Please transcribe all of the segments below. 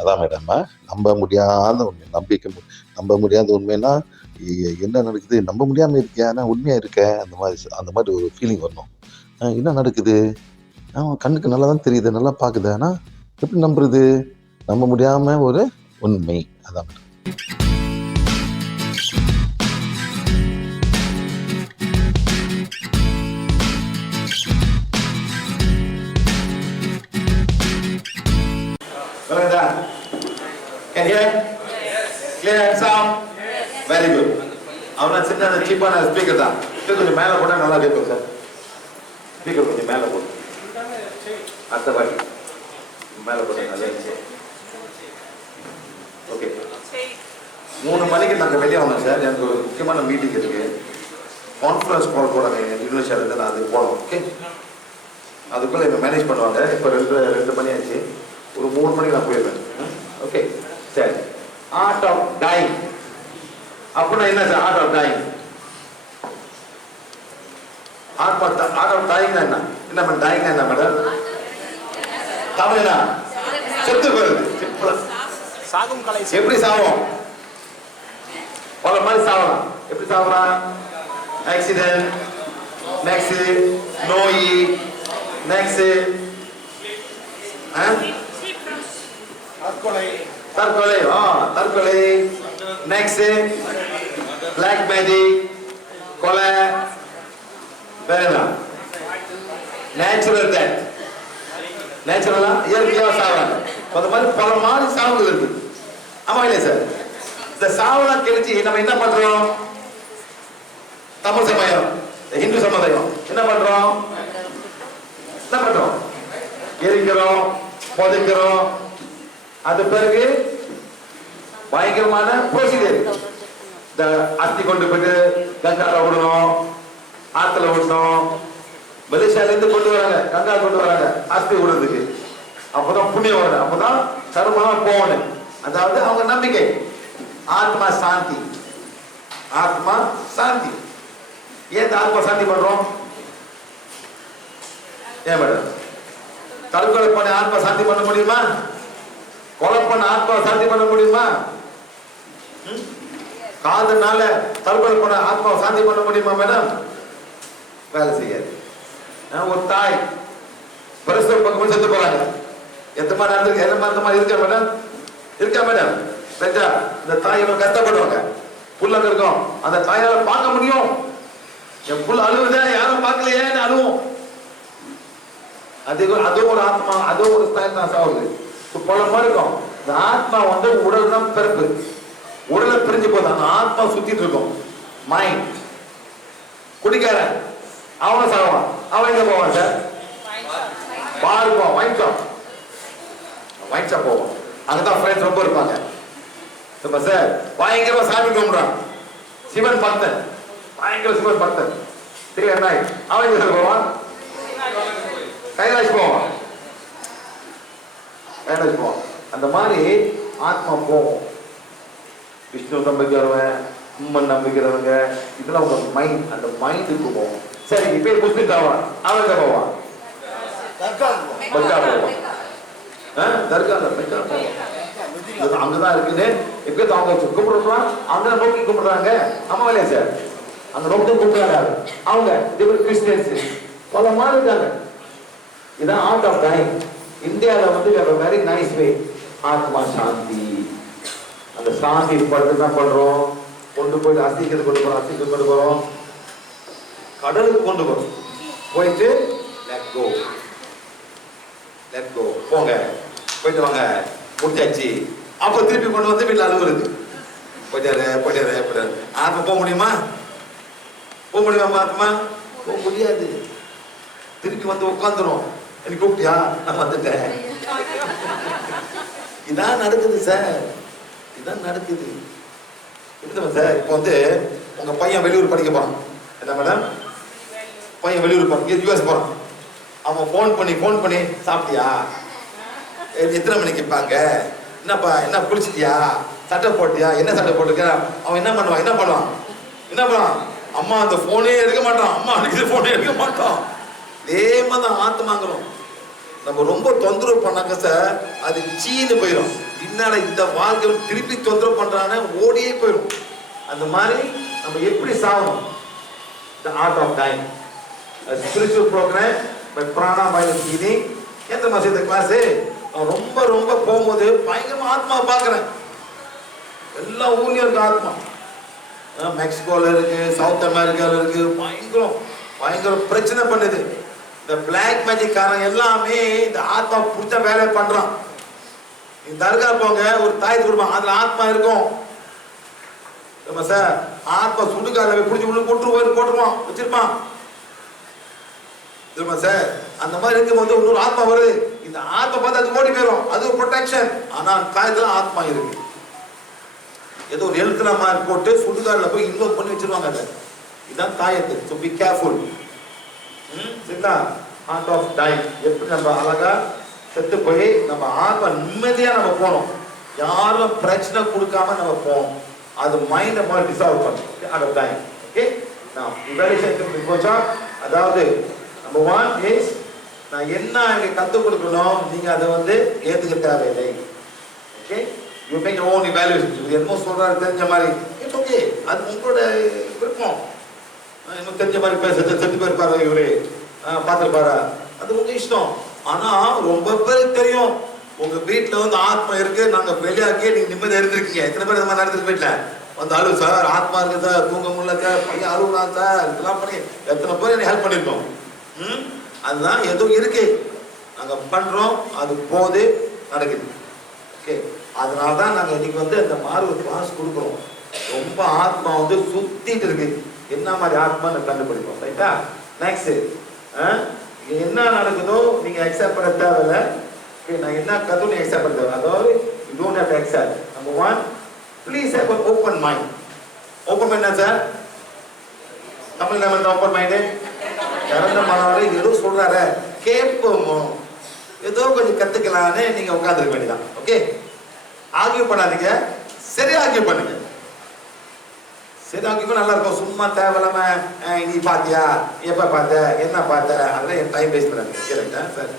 அதான் மேடம், நம்ப முடியாத உண்மை, நம்ப முடியாத உண்மைன்னா என்ன நடக்குது, நம்ப முடியாம இருக்கியா, நான் உண்மையா இருக்கேன், அந்த மாதிரி ஒரு ஃபீலிங் வரணும். என்ன நடக்குது, கண்ணுக்கு நல்லா தான் தெரியுது, நல்லா பாக்குது, ஆனா எப்படி நம்புறது, நம்ப முடியாம ஒரு உண்மை. அதான் madam. Can you hear? Clear and sound? Very good. அவனா சின்ன சீப்பான ஸ்பீக்கர் தான். கொஞ்சம் மேலே போட்டால் நல்லா கேட்கும் சார். ஸ்பீக்கர் கொஞ்சம் மேலே போடும். அடுத்த வாட்டி மேலே போட்டால் நல்லா இருந்துச்சு. ஓகே. 3 மணிக்கு நாங்கள் வெளியே வந்தோம் சார். எனக்கு ஒரு முக்கியமான மீட்டிங் இருக்கு. கான்ஃபரன்ஸ் கால் போடாங்க யூனிவர்சிட்டியில், நான் அது போனோம். ஓகே, அதுக்குள்ளே இப்போ மேனேஜ் பண்ணுவாங்க. இப்போ 2 மணி ஆச்சு. ஒரு 3 மணிக்கு நான் போயிடுவேன். ஓகே சரி. ஆர்ட் ஆஃப் டைங் அப்படின்னா என்ன sir? Art of dying, art of dying என்ன? என்ன மேடம் டைங் என்ன மேடம்? தமிழ் என்ன? செத்து போயிருது. சாகும் கலை. எப்படி சாவோம்? பல மாதிரி சாவலாம். எப்படி சாவலாம்? ஆக்சிடென்ட், நெக்ஸ்ட் நோய், நெக்ஸ்ட் தற்கொலை, தற்கொலை, நெக்ஸ்ட் பிளாக் மேஜிக், கொலை, வேற நேச்சுரல் டெத், நேச்சுரலா இயற்கையா சாவறாங்க. அந்த மாதிரி பல மாதிரி சாவுகள் இருக்கு. ஆமா இல்லையா சார்? இந்த சாவெல்லாம் கழிச்சு நம்ம என்ன பண்றோம்? தமிழ் சமயம், இந்து சமுதாயம் என்ன பண்றோம்? எரிக்கிறோம், புதைக்கிறோம். அது பிறகு பயங்கரமான ப்ரொசீஜர். இந்த அஸ்தி கொண்டு போயிட்டு கங்கால விடணும், ஆத்துல விடணும். மலேசியால இருந்து கொண்டு வராங்க, கங்கா கொண்டு வராங்க அஸ்தி விடுறதுக்கு. அப்பதான் புண்ணியம் வரும், அப்பதான் கருமம் போகணும். அதாவது அவங்க நம்பிக்கை. ஆத்மா சாந்தி, ஆத்மா சாந்தி. ஏன் ஆத்மா சாந்தி பண்றோம்? ஏன் மேடம்? தற்கொலை பண்ண ஆத்மா சாந்தி பண்ண முடியுமா? கொலை பண்ண ஆத்மா சாந்தி பண்ண முடியுமா? காதனால தற்கொலை பண்ண ஆத்மா சாந்தி பண்ண முடியுமா மேடம்? வேலை செய்யாது. ஒரு தாய் பிரசவ பக்கம் செத்து போறாங்க. எந்த மாதிரி நடந்திருக்கு? எந்த மாதிரி இருக்கா மேடம்? இருக்கா மேடம்? பெற்றா இந்த தாய் கஷ்டப்படுவாங்க. புள்ள இருக்கும், அந்த தாயால பார்க்க முடியும். என் புள்ள அழுவுதா, யாரும் பார்க்கலையே அழுவும். அதுவும் ஒரு ஆத்மா, அதுவும் ஒரு தாய் தான் சாவுது. பல மாதிரி இருக்கும். இந்த ஆத்மா உடல் தான் பிறப்பு. உடலை பிரிஞ்சு போது அந்த ஆத்மா சுத்திட்டு இருக்கும். மைண்ட். குடிக்காரன் அவனை சாவான். அவன் எங்க போவான் சார்? பார் போவான், வைன் ஷாப். வைன் ஷாப் போவான். அங்கதான் ஃப்ரெண்ட்ஸ் ரொம்ப இருப்பாங்க. சார் பயங்கரமா சாமி கும்பிடுறான். சிவன் பக்தன், பயங்கர சிவன் பக்தன். தெரியல அவன் எங்க போவான்? கைலாஷ் போவான். கைலாஷ் போவான். அந்த மாதிரி ஆத்மா போவோம். விஷ்ணு நம்பிக்கிறவன், உம்மன் நம்பிக்கிறவங்க, இதெல்லாம் உங்க மைண்ட். அந்த மைண்டுக்கு போவோம். சரி, இப்ப முஸ்லிம் ஆவான். அவன் எங்க போவான்? தர்கா போவான். தர்கா போவான். அங்கதான் இருக்குது. எப்ப அவங்க கும்பிடுறான், அங்க நோக்கி கும்பிடுறாங்க. ஆமா இல்லையா சார்? அங்க நோக்கி கும்பிடுறாங்க. அவங்க கிறிஸ்டியன்ஸ் பல மாதிரி இருக்காங்க. இதான் ஆர்ட் ஆஃப் டைங். இந்தியாவில் வெரி நைஸ் வே. ஆத்மா சாந்தி. அந்த சாந்தி படத்தை தான் பண்றோம். கொண்டு போய் அஸ்திக்கு கொண்டு போறோம், அஸ்திக்கு கொண்டு போறோம், கடலுக்கு கொண்டு போறோம். போயிட்டு லெட் கோ, லெட் கோ, போங்க, போயிட்டு வாங்க, முடிச்சாச்சு. அப்ப திருப்பி கொண்டு வந்து வீட்டில் அலுவலுக்கு போயிட்டாரு. ஆத்மா போக முடியுமா? போக முடியுமா? ஆத்மா போக முடியாது. திருப்பி வந்து உட்காந்துரும். எனக்கு கூப்பிட்டியா? நான் வந்துட்டேன். இதான் நடக்குது சார், இதான் நடக்குது. சார் இப்போ உங்க பையன் வெளியூர் படிக்க போறான். என்ன மேடம்? பையன் வெளியூர் போறான், யூஎஸ் போறான். அவன் ஃபோன் பண்ணி சாப்பிட்டியா, எத்தனை மணிக்கு கேட்பாங்க, என்னப்பா என்ன குளிச்சிட்டியா, சட்டை போட்டியா, என்ன சட்டை போட்டிருக்க. அவன் என்ன பண்ணுவான்? அம்மா அந்த போனே எடுக்க மாட்டான். அம்மா அன்னைக்கு போனே எடுக்க மாட்டான். தேமதான் ஆத்மாங்கிறோம். நம்ம ரொம்ப தொந்தரவு பண்ணாக்க சார் அது சீனு போயிடும். என்னடா இந்த வாழ்க்கை திருப்பி தொந்தரவு பண்றானே ஓடியே போயிடும். அந்த மாதிரி நம்ம எப்படி சாகணும்? The art of dying, a spiritual program by Prana Mind Healing. எந்த மாதிரி இந்த கிளாஸ் ரொம்ப ரொம்ப போகும்போது பயங்கரமா ஆத்மா பார்க்குறேன். எல்லா ஊர்லயும் இருக்கு ஆத்மா. மெக்சிகோல இருக்கு, சவுத் அமெரிக்காவில் இருக்கு. பயங்கரம் பிரச்சனை பண்ணுது. இந்த பிளாக் மேஜிக் காரன் எல்லாமே இந்த ஆத்மா பிடிச்ச வேலையை பண்றான். இந்த தர்கா போங்க, ஒரு தாய் கொடுப்பான், அதுல ஆத்மா இருக்கும். சார் ஆத்மா சுடுகால பிடிச்சி உள்ள போட்டுருவான் வச்சிருப்பான். சார் அந்த மாதிரி இருக்கும்போது இன்னொரு ஆத்மா வருது. இந்த ஆத்மா பார்த்து அது ஓடி போயிடும். அது ஒரு ப்ரொடெக்ஷன். ஆனா காயத்துல ஆத்மா இருக்கு. ஏதோ ஒரு எழுத்துல மாதிரி போட்டு சுடுகாடுல போய் இன்வால்வ் பண்ணி வச்சிருவாங்க. அதை இதுதான் தாயத்து. So be careful. சரிங்களா? Art of time. எப்படி நம்ம அழகா செத்து போய் நம்ம ஆத்மா நிம்மதியா நம்ம போனோம். யாரும் பிரச்சனை கொடுக்காம நம்ம போனோம். அது மைண்ட் நம்ம டிசால்வ் பண்ணும். Art of time. ஓகே, நான் இவாலுவேஷன் போச்சா? அதாவது நம்பர் 1 இஸ் நான் என்ன இங்க கற்றுக் கொடுக்கணும், நீங்க அதை ஏத்துக்க தேவையில்லை. Okay, you make your own evaluation. இது என்னமோ சொல்றாரு தெரிஞ்ச மாதிரி, இட்ஸ் ஓகே, அது உங்களோட விருப்பம். இன்னும் தெரிஞ்ச மாதிரி செத்து போயிருப்பாரு இவரு, பார்த்துருப்பாரா, அது உங்க இஷ்டம். ஆனா ரொம்ப பேருக்கு தெரியும் உங்க வீட்டுல ஆத்மா இருக்கு, நாங்க வெளியாக்கி நீங்க நிம்மதியா இருந்திருக்கீங்க. எத்தனை பேர் இந்த மாதிரி நடந்துருக்கு? வீட்டுல அழுவு சார், ஆத்மா இருக்கு சார், தூங்க முடியல சார், பையன் அழுவுனா சார், இதெல்லாம் பண்ணி எத்தனை பேர் என்ன ஹெல்ப் பண்ணிருக்கோம். அதுதான் ஏதோ இருக்கு, நாங்க பண்றோம், அது போது நடக்குது. ஓகே, அதனாலதான் நாங்க இன்னைக்கு இந்த மாதிரி ஒரு கிளாஸ் கொடுக்குறோம். ரொம்ப ஆத்மா சுத்திட்டு இருக்கு, என்ன மாதிரி ஆத்மான்னு கண்டுபிடிப்போம். ரைட்டா? நெக்ஸ்ட் என்ன நடக்குதோ நீங்க அக்செப்ட் பண்ண தேவையில்லை. நான் என்ன கதவு நீங்க அக்செப்ட் பண்ண தேவை. அதாவது you don't have to accept. Number 1, please have an open mind. Open mind என்ன சார்? தமிழ்ல ஓப்பன் மைண்டு. இறந்த மனவரை ஏதோ சொல்றாரு கேட்போமோ, ஏதோ கொஞ்சம் கத்துக்கலான்னு நீங்க உட்காந்துருக்க வேண்டியதான். ஓகே, ஆர்கியூ பண்ணாதீங்க, சரி ஆர்கியூ பண்ணுங்க. சரி ஆர்கியூ நல்லா இருக்கும். சும்மா தேவையில்லாம நீ பாத்தியா, எப்ப பார்த்த, என்ன பார்த்த, அதெல்லாம் என் டைம் வேஸ்ட் பண்ணாதீங்க. சரிங்களா sir?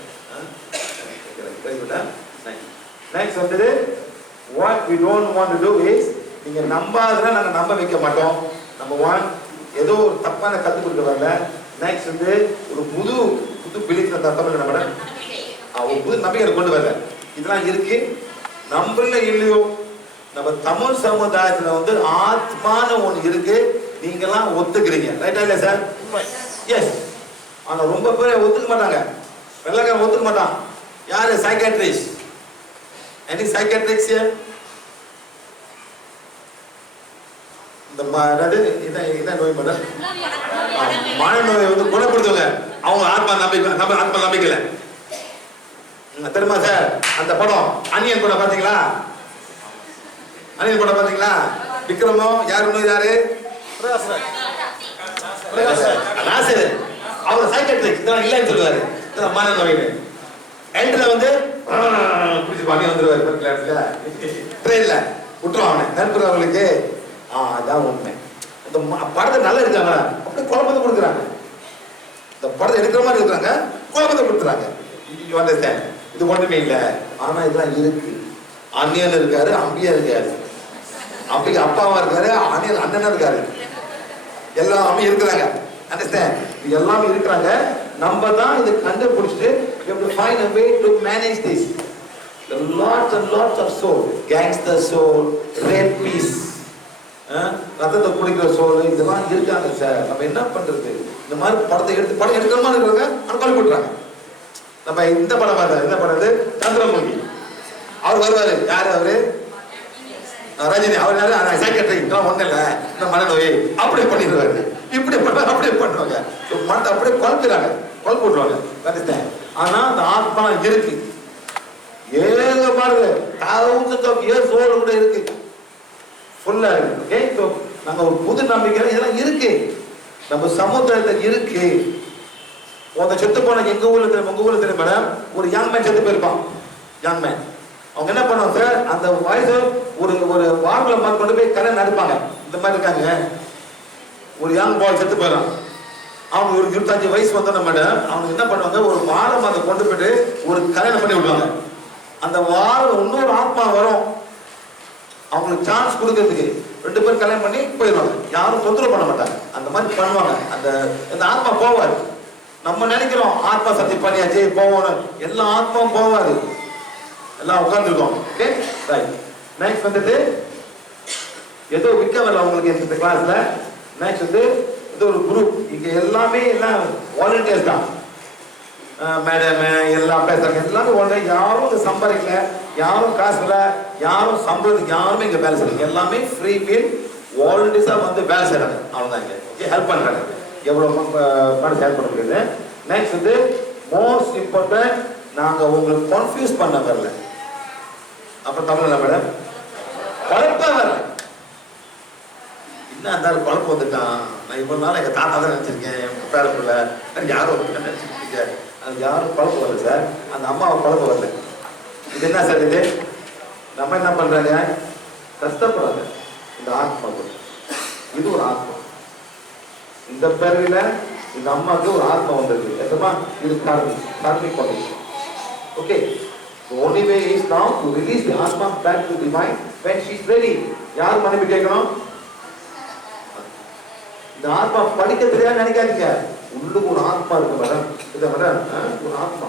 Next what we don't want to do is, நீங்க நம்பாததை நாங்க நம்ப வைக்க மாட்டோம். நம்பர் 1, ஏதோ ஒரு தப்பான கத்து கொடுக்க வரல. நெக்ஸ்ட் ஒரு புது பிலீஃப் தமிழ் நம்ம ஒரு புது நம்பிக்கை கொண்டு வரல. இதெல்லாம் இருக்கு, நம்பல இல்லையோ நம்ம தமிழ் சமுதாயத்துல ஆத்மான ஒண்ணு இருக்கு, நீங்கெல்லாம் ஒத்துக்கிறீங்க. ரைட்டா இல்லையா சார்? எஸ். ஆனா ரொம்ப பேர் ஒத்துக்க மாட்டாங்க. வெள்ளக்காரன் ஒத்துக்க மாட்டான். யாரு? சைக்காட்ரிஸ்ட். Any psychiatrist? இந்த இதான் நோய் பண்ண மனநோயை குணப்படுத்துவாங்க. அவங்க ஆத்மா நம்பிக்கல. தெரியுமா சார்? அந்த படம் அன்னியன் படம் பாத்தீங்களா? அன்னியன் படம் பாத்தீங்களா? விக்ரமோ யாரு? அவர் சைக்காட்ரிஸ்ட் இல்லைன்னு சொல்லுவாரு. மனநோயின்னு எண்ட்ல பிடிச்சி பண்ணி வந்துருவாரு. ட்ரெயின்ல விட்டுரும் அவனை நண்பர் அவங்களுக்கு. அதான் உண்மை. இந்த படத்தை நல்லா இருக்காங்க, அப்படியே குழப்பத்தை கொடுக்குறாங்க. இந்த படத்தை எடுக்கிற மாதிரி இருக்கிறாங்க, குழப்பத்தை கொடுத்துறாங்க. இது ஒன்றுமே இல்லை. ஆனா இதெல்லாம் இருக்கு. அண்ணியன் இருக்காரு, அம்பியா இருக்காரு, அம்பிக்கு அப்பாவா இருக்காரு, அண்ணியன் அண்ணனா இருக்காரு, எல்லாமே இருக்கிறாங்க. அண்டர்ஸ்டாண்ட்? இது எல்லாமே இருக்கிறாங்க. நம்ம தான் இதை கண்டுபிடிச்சிட்டு we have to find a way to manage this. There are lots and lots of soul, gangster soul, rapists, ரத்தத்தை குடிக்கிற சோல், இதெல்லாம் இருக்காங்க சார். நம்ம என்ன பண்றது? இந்த மாதிரி படம் எடுக்கிற மாதிரி இருக்கிறாங்க, ஆனால் கொலை போட்டுறாங்க. நம்ம இந்த படம் பார்த்தா என்ன பண்றது? சந்திரமுகி. அவர் வருவாரு. யாரு அவரு? ரஜினி. அவர் யாரு? சைக்காட்ரி. இதெல்லாம் ஒண்ணு இல்லை, இந்த மனநோய் அப்படி பண்ணிடுவாரு, இப்படி பண்ணுவாங்க, அப்படியே பண்ணுவாங்க. மனத்தை அப்படியே குழப்பிடுறாங்க, கொலை போட்டுருவாங்க. ஆனா அந்த ஆத்மா இருக்கு, ஏக பாருங்க, thousands of years old கூட இருக்கு, ஃபுல்லா இருக்கு. ஓகே, சோ நாங்க ஒரு புது நம்பிக்கை இதெல்லாம் இருக்கு, நம்ம சமுதாயத்துல இருக்கு. உங்க செத்து போன உங்க ஊர்ல தெரியும் மேடம், ஒரு யங் மேன் செத்து போயிருப்பான். யங் மேன் அவங்க என்ன பண்ணுவாங்க சார், அந்த வயசு ஒரு வாக்குல கொண்டு போய் கரை நடுப்பாங்க. இந்த மாதிரி இருக்காங்க, ஒரு யங் பாய் செத்து போயிடலாம். அவங்க ஒரு 25 வயசு வந்தோம் மேடம், அவங்க என்ன பண்ணுவாங்க, ஒரு வாரம் அதை கொண்டு போயிட்டு ஒரு கல்யாணம் பண்ணி விடுவாங்க. அந்த வாரம் இன்னொரு ஆத்மா வரும், அவங்களுக்கு சான்ஸ் கொடுக்கறதுக்கு 2 பேரும் கல்யாணம் பண்ணி போயிடுவாங்க. யாரும் தொந்தரவு பண்ண மாட்டாங்க. அந்த மாதிரி பண்ணுவாங்க. அந்த ஆத்மா போவாது. நம்ம நினைக்கிறோம் ஆத்மா சத்தி பண்ணியாச்சு போவோம், எல்லா ஆத்மாவும் போவாது, எல்லாம் உட்கார்ந்துருக்கோம். Okay right. நெக்ஸ்ட் வந்துட்டு ஏதோ விற்க வரல உங்களுக்கு இந்த கிளாஸ்ல. நெக்ஸ்ட் வந்து இது ஒரு குரூப், இங்க எல்லாமே எல்லாம் வாலண்டியர்ஸ் தான். மேடம் எல்லாம் பேசுறாங்க, எல்லாமே ஒன்று. யாரும் சம்பாதிக்கல, யாரும் காசு இல்லை, யாரும் சம்பளத்துக்கு யாருமே இங்க வேலை செய்யல. எல்லாமே ஃப்ரீ ஃபீல் வாலண்டியர்ஸா வந்து வேலை செய்யறாங்க. அவ்வளவுதான். இங்க ஓகே ஹெல்ப் பண்றாங்க. எவ்வளவு மனசு ஹெல்ப் பண்ண முடியுது. நெக்ஸ்ட் வந்து மோஸ்ட் இம்பார்ட்டன்ட், நாங்க உங்களுக்கு கன்ஃபியூஸ் பண்ண வரல. அப்புறம் தமிழ்ல மேடம் குழப்ப வரல. என்ன இருந்தாலும் குழப்பம் வந்துட்டான். நான் இவ்வளவு நாள் எங்க தாத்தா தான் நினைச்சிருக்கேன், என் பேர பிள்ளை யாரும் நினைச்சிருக்கீங்க, அது யாரும் குழப்பம் வரல சார். அந்த அம்மாவை குழப்பம் வரல. இது என்ன சார் இது? நம்ம என்ன பண்றாங்க, கஷ்டப்படுறாங்க. இந்த ஆத்மா இது ஒரு ஆத்மா. இந்த பிறவில இந்த அம்மாவுக்கு ஒரு ஆத்மா வந்திருக்கு. எத்தமா இது karmic condition. Okay, the only way is now to release the atma back to the mind when she is ready. யார் மனைவி கேட்கணும்? இந்த ஆத்மா படிக்க தெரியாது நினைக்காதீங்க. உள்ளுக்கு ஒரு ஆத்மா இருக்கு மேடம். இதை மேடம் ஒரு ஆத்மா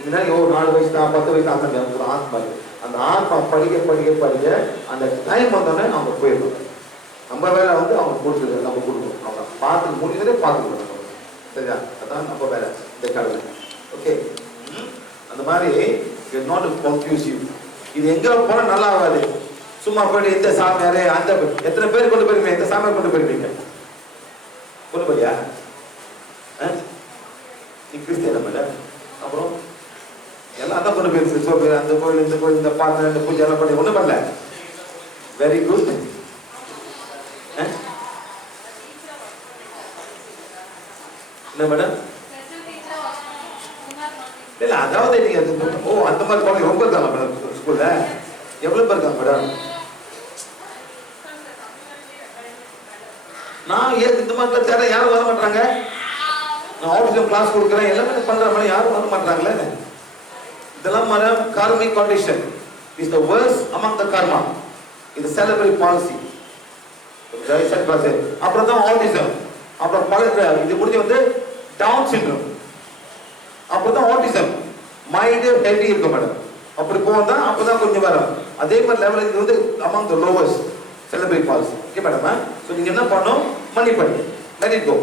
இதனால 4 வயசு தான் 10 வயசு ஆசை ஒரு ஆத்மா இருக்கு. அந்த ஆத்மா படிக்க படிக்க படிக்க அந்த டைம் வந்தோடனே அவங்க போயிடுவாங்க. நம்ம வேலை வந்து அவங்க கொடுத்துருது, நம்ம கொடுக்கணும். அவங்க பார்த்து முடிஞ்சதே பார்த்துக்கணும். சரியா? அதான் நம்ம வேலை இந்த கடவுள். ஓகே, அந்த மாதிரி நாட் கன்ஃபியூஸ் யூ. இது எங்க போனா நல்லா ஆகாது. சும்மா போயிட்டு இந்த சாமியாரே அந்த எத்தனை பேர் கொண்டு போயிருப்பீங்க? எந்த சாமியார் கொண்டு போயிருப்பீங்க? கொண்டு போறியா? நீ கிறிஸ்டியன் மேடம். அப்புறம் எல்லாம் தான் கொண்டு போயிருக்கு. சோப்பு அந்த கோயில் இந்த கோயில் இந்த பாத்திரம் இந்த பூஜை எல்லாம் பண்ணி ஒன்றும் பண்ணல. Very good. என்ன மேடம்? இல்ல அதாவது நீங்க அந்த மாதிரி குழந்தைங்க ரொம்ப இருக்காங்க மேடம் ஸ்கூல்ல. எவ்வளவு பேர் இருக்காங்க மேடம்? நான் இந்த மாதிரி தேட யாரும் வர மாட்டாங்க. நான் ஆஃபீஸ்ல கிளாஸ் கொடுக்குறேன், எல்லாமே பண்ற மாதிரி யாரும் வர மாட்டாங்களே. இதெல்லாம் madam karmic condition is the worst among the karma. இது செலிபிரேட் பாலிசி. அப்புறம் தான் ஆட்டிசம், அப்புறம் பல இது முடிஞ்சு வந்து டவுன் சிண்ட்ரோம், அப்புறம் தான் ஆட்டிசம். மைண்ட் ஹெல்தி இருக்கு மேடம். அப்படி போனா அப்பதான் கொஞ்சம் வரும். அதே மாதிரி லெவல் இது வந்து among the lowest celebrate policy. Okay madam. So நீங்க என்ன பண்ணணும், மணி பண்ணி let it go.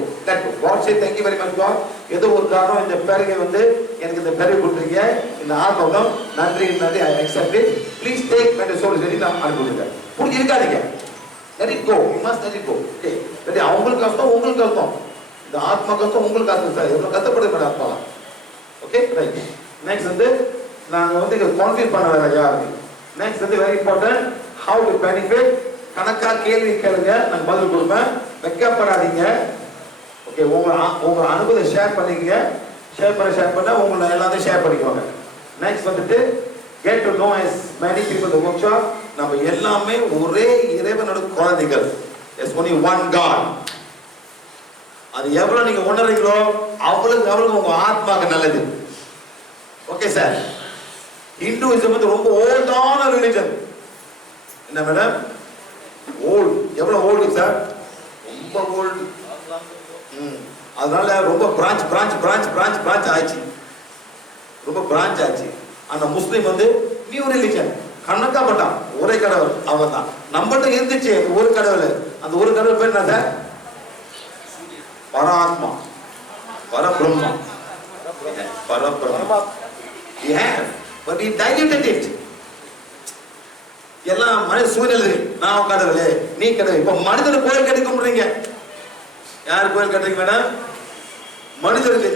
God say thank you very much God. ஏதோ ஒரு காரணம் இந்த பேருக்கு வந்து எனக்கு இந்த பேரை கொடுத்துருக்கீங்க, இந்த ஆத்மம் நன்றி I accept it. Please take when the soul is ready. நான் அனுப்பிடுறேன். புரிஞ்சு இருக்காதீங்க. let it go. You must let it go. Okay, சரி. அவங்களுக்கு கஷ்டம், உங்களுக்கு கஷ்டம். இந்த ஆத்மா கஷ்டம், உங்களுக்கு கஷ்டம் சார். எவ்வளவு கஷ்டப்படுது மேடம் ஆத்மா. Okay right. நெக்ஸ்ட் வந்து நாங்க வந்து கான்ஃபியூஸ் பண்ண வேற யாரு. நெக்ஸ்ட் வந்து very important, how to benefit. கணக்கா கேள்வி கேளுங்க, நான் பதில் கொடுப்பேன். வெக்கப்படாதீங்க. ஓகே, உங்க அனுபவத்தை ஷேர் பண்ணிக்கங்க. ஷேர் பண்ண உங்களை எல்லாத்தையும் ஷேர் பண்ணிக்குவாங்க. நெக்ஸ்ட் வந்துட்டு get to know as many people the workshop. நம்ம எல்லாமே ஒரே இறைவனோட குழந்தைகள். There's only one God. அது எவ்வளவு நீங்க உணர்றீங்களோ அவ்வளவு உங்க ஆத்மாக்கு நல்லது. Okay sir. ஹிந்துயிசம் வந்து ரொம்ப ஓல்டான ரிலிஜன். என்ன மேடம்? ஓல்ட். எவ்வளவு ஓல்டு சார்? ரொம்ப ஓல்டு. அதனால ரொம்ப பிரான்ச் ஆச்சு. ரொம்ப பிரான்ச் ஆச்சு. ஆனா முஸ்லிம் வந்து நியூ ரிலிஜன். கணக்கா பட்டான் ஒரே கடவுள் அவன் தான். நம்மள்ட்ட இருந்துச்சு ஒரு கடவுள். அந்த ஒரு கடவுள் பேர் என்ன sir? பராத்மா, பரபிரம்மா, பரபிரம்மா. We have, but we diluted it. எல்லாம் மனித சூழ்நிலை. நான் கடவுளே, நீ கடவுள். இப்ப மனிதர் கோயில் கட்டி கும்பிடுறீங்க. யார் கோயில் கட்டுறீங்க மேடம்? மனிதருக்கு.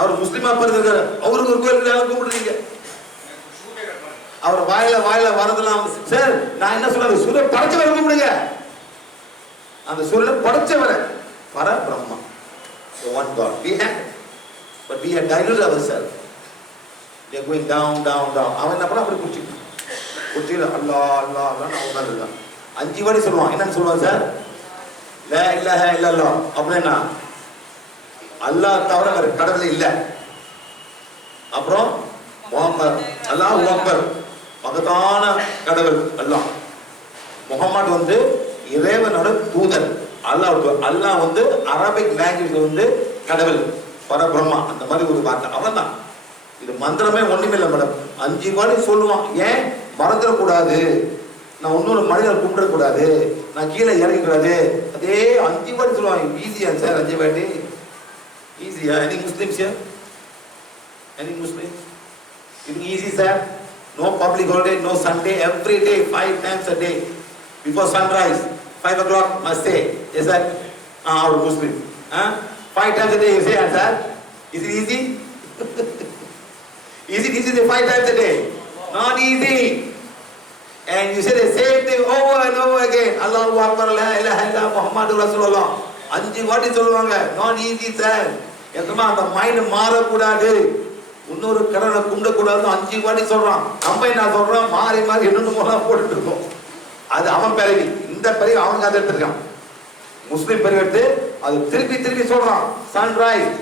அவர் முஸ்லிமா பிறகு அவருக்கு ஒரு கோயில் கும்பிடுறீங்க. அவர் வாயில வரதெல்லாம் சார். நான் என்ன சொல்றது, சூரிய படைச்சவரை கும்பிடுங்க. அந்த சூரியனை படைச்சவரை பரபிரம்மா. One God. We have, but we have diluted ourselves. We are going down. அவன் என்ன பண்ணா அப்படி குடிச்சிட்டு அல்லாஹ் நான் உட்கார்ந்துருக்கான். 5 வாட்டி சொல்லுவான். என்னன்னு சொல்லுவான் சார்? லா இலாஹா இல்லல்லாஹ் அப்படின்னா அல்லாஹ் தவிர வேற கடவுளே இல்லை. அப்புறம் முகமது அல்லாஹ் அக்பர் மகத்தான கடவுள் அல்லாஹ். முகமது வந்து இறைவனோட தூதர். அல்லாஹ் வந்து அரபிக் லாங்குவேஜ் வந்து கடவுள் பரபிரம்மா அந்த மாதிரி ஒரு வார்த்தை. அவன் தான். இது மந்திரமே ஒண்ணுமே இல்லை மேடம். 5 வாட்டி சொல்லுவான். ஏன் மறந்துடக்கூடாது, நான் இன்னொரு மனிதர் கூப்பிடக்கூடாது, நான் கீழே இறங்கக்கூடாது. அதே 5 வாட்டி சொல்லுவான். ஈஸியா சார் 5 வாட்டி? ஈஸியா? Any Muslims? Any Muslim? It is easy, sir. No public holiday, no Sunday, every day, 5 times a day. Before sunrise, 5 o'clock must say. Yes, sir. Our Muslim. 5 times a day you say, sir. Is it easy? Is it easy to 5 times a day? Not easy. And you say the same thing over and over again. Allahu Akbar, la ilaha illa Muhammadur Rasulullah. 5 வாட்டி சொல்லுவாங்க. Not easy, sir. எத்தமா அந்த mind மாறக்கூடாது, இன்னொரு கடவுளை கும்பிடக்கூடாதுன்னு 5 வாட்டி சொல்றான். நம்ம என்ன சொல்றோம்? மாறி மாறி என்னென்னு மூலம் போட்டுட்டு இருக்கோம். அது அவன் பிறவி. இந்த பிறவி அவனுக்கு அதை எடுத்துருக்கான். முஸ்லிம் பிறவி எடுத்து அது திருப்பி திருப்பி சொல்றான். Sunrise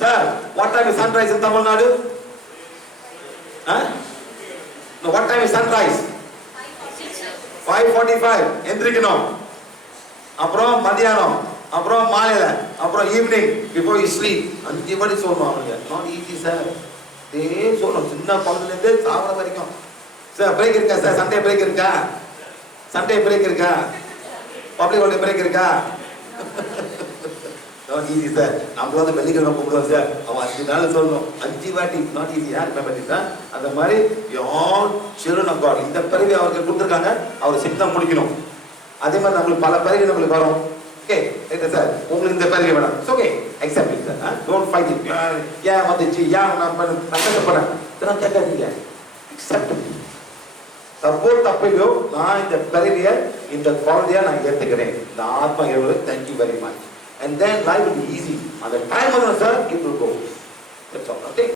sir, what time is sunrise in Tamil Nadu? What time is sunrise? 5:45 எந்திரிக்கணும். அப்புறம் மதியானம், அப்புறம் மாலையில, அப்புறம் ஈவினிங் பிஃபோர் யூ ஸ்லீப். 5 வாட்டி சொல்லுவான் அவனுக்கு. Not easy sir. இதே சொல்லணும் சின்ன குழந்தைலேருந்து சாவர வரைக்கும். சார் பிரேக் இருக்கா சார்? சண்டே பிரேக் இருக்கா? சண்டே பிரேக் இருக்கா? பப்ளிக் ஹாலிடே பிரேக் இருக்கா? Not easy sir. நம்ம வந்து வெள்ளிக்கிழமை கூப்பிடுவோம் சார். அவன் 5 நாள் சொல்லணும். 5 வாட்டி. Not easy. யார் மெமரி சார்? அந்த மாதிரி யார் சில்ட்ரன் ஆஃப் காட் இந்த பிறவி அவருக்கு கொடுத்துருக்காங்க. அவர் சித்தம் முடிக்கணும். அதே மாதிரி நம்மளுக்கு பல பிறவி நம்மளுக்கு வரும். ஓகே சார், உங்களுக்கு இந்த பிறவி வேணாம். It's okay, accept it sir. Don't fight it. ஏன் வந்துச்சு, ஏன் நான் கஷ்டப்படுறேன் இதெல்லாம் கேட்காதீங்க. அக்செப்ட். தப்பையோ நான் இந்த பிறவியை இந்த குழந்தையா நான் ஏற்றுக்கிறேன். இந்த ஆத்மா இறைவனை thank you very much. And then life will be easy. அந்த டைம் வந்து sir it will go. That's all. Okay.